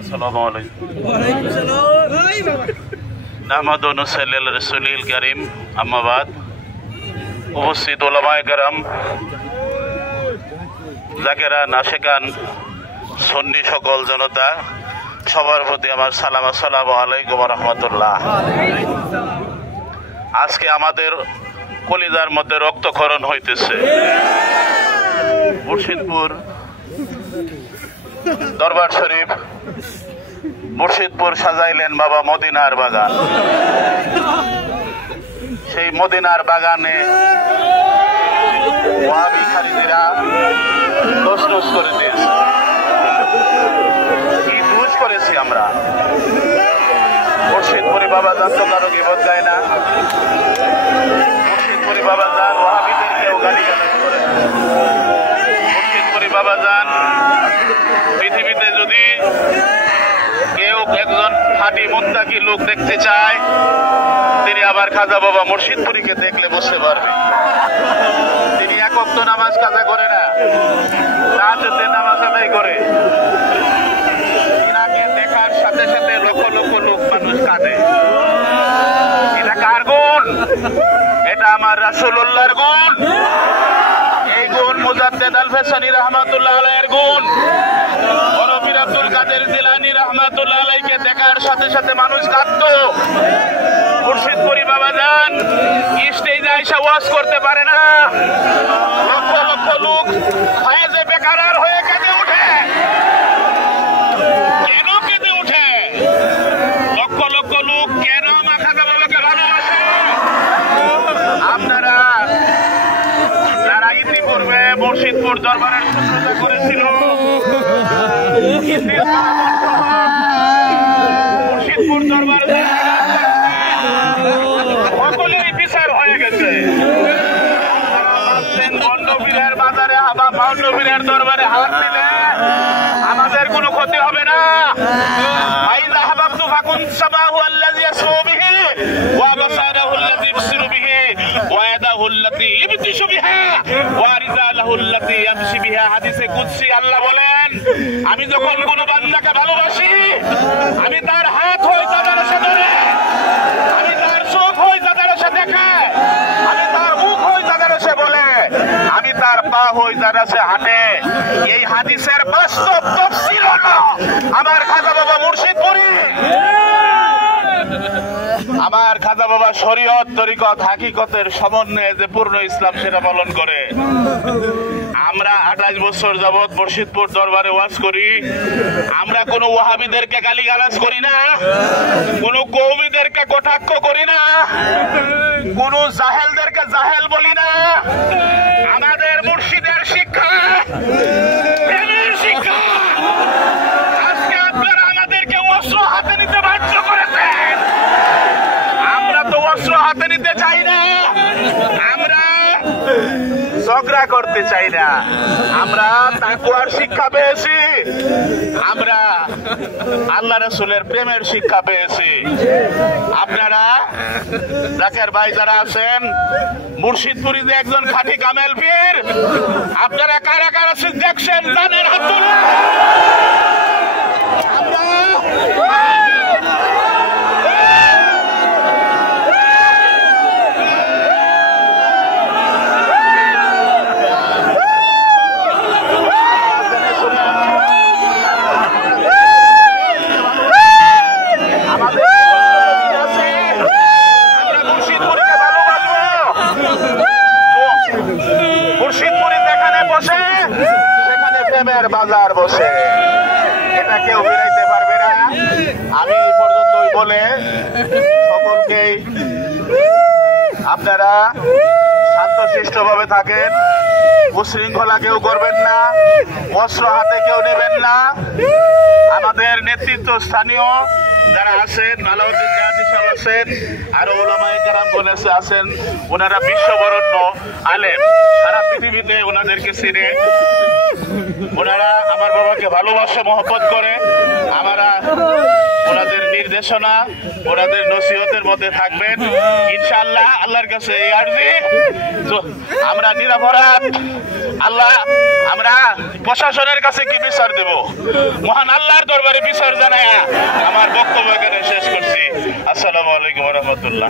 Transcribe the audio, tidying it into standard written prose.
আসসালামু আলাইকুম। নাহমাদু ওয়া নুসাল্লি আলা রাসূলিল কারীম, আম্মা বাদ। উপস্থিত উলামায়ে কেরাম, যাকেরান, আশেকান, সুন্নি সকল জনতা, সবার প্রতি আমার সালাম। আসসালামু আলাইকুম ওয়া রাহমাতুল্লাহ। আজকে আমাদের কলিজার মধ্যে রক্তক্ষরণ হইতেছে। মুর্শিদপুর দরবার শরীফ, মুর্শিদপুর সাজাইলেন বাবা মদিনার বাগান। সেই মদিনার বাগানে ওয়াহাবি খারিজিরা তছনছ করে দিয়েছে। কি বুঝ করেছি আমরা? মুর্শিদপুরি বাবা জান তো কারো গীবত গায় না। মুর্শিদপুরি বাবা জান ওয়াহাবিদেরকেও গালিগালাজ করে না। মুর্শিদপুরি বাবা জান পৃথিবীতে যদি কেউ একজন খাঁটি মুত্তাকি লোক দেখতে চায়, তিনি আবার খাজা বাবা মুর্শিদপুরীকে দেখলে বুঝতে পারবে। তিনি এক ওয়াক্ত নামাজ কাজা করে না, রাতে নামাজ আদায় করে। তিনাকে দেখার সাথে সাথে লক্ষ লক্ষ লোক মানুষ কাঁদে। এটা কার গুণ? এটা আমার রাসূলুল্লাহর গুণ। এই গুণ মুজাদ্দেদ আল ফেসানি রাহমাতুল্লাহ আলাইহির গুণ। পীর আব্দুল কাদের জিলানী রাহমাতুল্লাহ আলাইহিকে দেখার সাথে সাথে মানুষ কাঁদতো। মুর্শিদপুরি বাবা জান স্টেজে আইসা ওয়াজ করতে পারে না, লক্ষ লক্ষ লোক ফায়েজে বেকারার হয়ে কেঁদে ওঠে। কেন কেঁদে ওঠে? লক্ষ লক্ষ লোক কেন আমার খাজা বাবাকে ভালোবাসে? আপনারা যারা ইতিপূর্বে মুর্শিদপুর দরবারের শুশ্রূষা করেছিল, মুর্শিদপুর দরবারে সকলেই বিচার হয়ে গেছে। বন্ডপীরের বাজারে বা বন্ডপীরের দরবারে হাত দিলে আমাদের কোনো ক্ষতি হবে না। ফাইযা হাবাবতু ফাকুন সামাহু আল্লাযী ইয়াসমাউ বিহি ওয়া বাসারাহু আল্লাযী ইবসিরু বিহি ওয়া ইয়াদাহু আল্লাতী ইবতিশু বিহা ওয়া রিজালাহু আল্লাতী ইয়ামশি বিহা। হাদিসে কুদসি আল্লাহ বলেন, আমি যখন কোন বান্দাকে ভালোবাসি, আমি তার হাত হই যাদের সাথে ধরে, আমি তার চোখ হই যাদের সাথে দেখায়, আমি তার মুখ হই যাদের সে বলে, আমি তার পা হই যাদের সে হাঁটে। এই হাদিসের বাস্তব তাফসীর হলো আমার খাজা বাবা মুর্শিদপুরী। আমার খাজা বাবা শরীয়ত, তরিকত, হাকিকতের সমন্বয়ে যে পূর্ণ ইসলাম সেটা পালন করে। আমরা 28 বছর যাবৎ মুর্শিদপুর দরবারে ওয়াজ করি। আমরা কোনো ওয়াহাবিদেরকে গালিগালাজ করি না, কোনো কওমিদেরকে কটাক্ষ করি না, কোনো জাহেলদেরকে জাহেল বলি না। আমাদের মুর্শিদের শিক্ষা, প্রেমের শিক্ষা। আজকে আপনারা আমাদেরকে অস্ত্র হাতে নিতে বাধ্য করেছেন। আমরা তো অস্ত্র হাতে নিতে চাই না, আমরা ঝগড়া করতে চাই না। আমরা তাকওয়ার শিক্ষা পেয়েছি, আমরা আল্লাহ রাসূলের প্রেমের শিক্ষা পেয়েছি। আপনারা জাকের ভাই যারা আছেন, মুর্শিদপুরি যে একজন খাঁটি কামেল পীর, আপনারা কারা কারা দেখছেন জানেন? হাত তুলুন। বাজার বসে, এটা কেউ বেরাইতে পারবে না। আমি এই পর্যন্তই বলে সকলকেই আপনারা শান্তশিষ্ট ভাবে থাকেন, উশৃঙ্খলা কেউ করবেন না, অস্ত্র হাতে কেউ নেবেন না। আমাদের নেতৃত্ব স্থানীয় যারা আছেন, আলাউদ্দিন জাহাদি সাহেব আছেন, আরো উলামায়ে কেরাম বলেছে আছেন, ওনারা বিশ্ববরণ্য আলেম, সারা পৃথিবীতে ওনাদেরকে চিনে। ওনারা আমার বাবাকে ভালোবাসে, মহব্বত করে। আমরা ওনাদের নির্দেশনা, ওনাদের নসিহতের মধ্যে থাকবেন ইনশাআল্লাহ। আল্লাহর কাছে এই আরজি, আমরা নিরপরাধ আল্লাহ, আমরা প্রশাসনের কাছে কি বিচার দেব? মহান আল্লাহর দরবারে বিচার জানায়া আমার বক্তব্য এখানে শেষ করছি। আসসালামু আলাইকুম ওয়া রাহমাতুল্লাহ।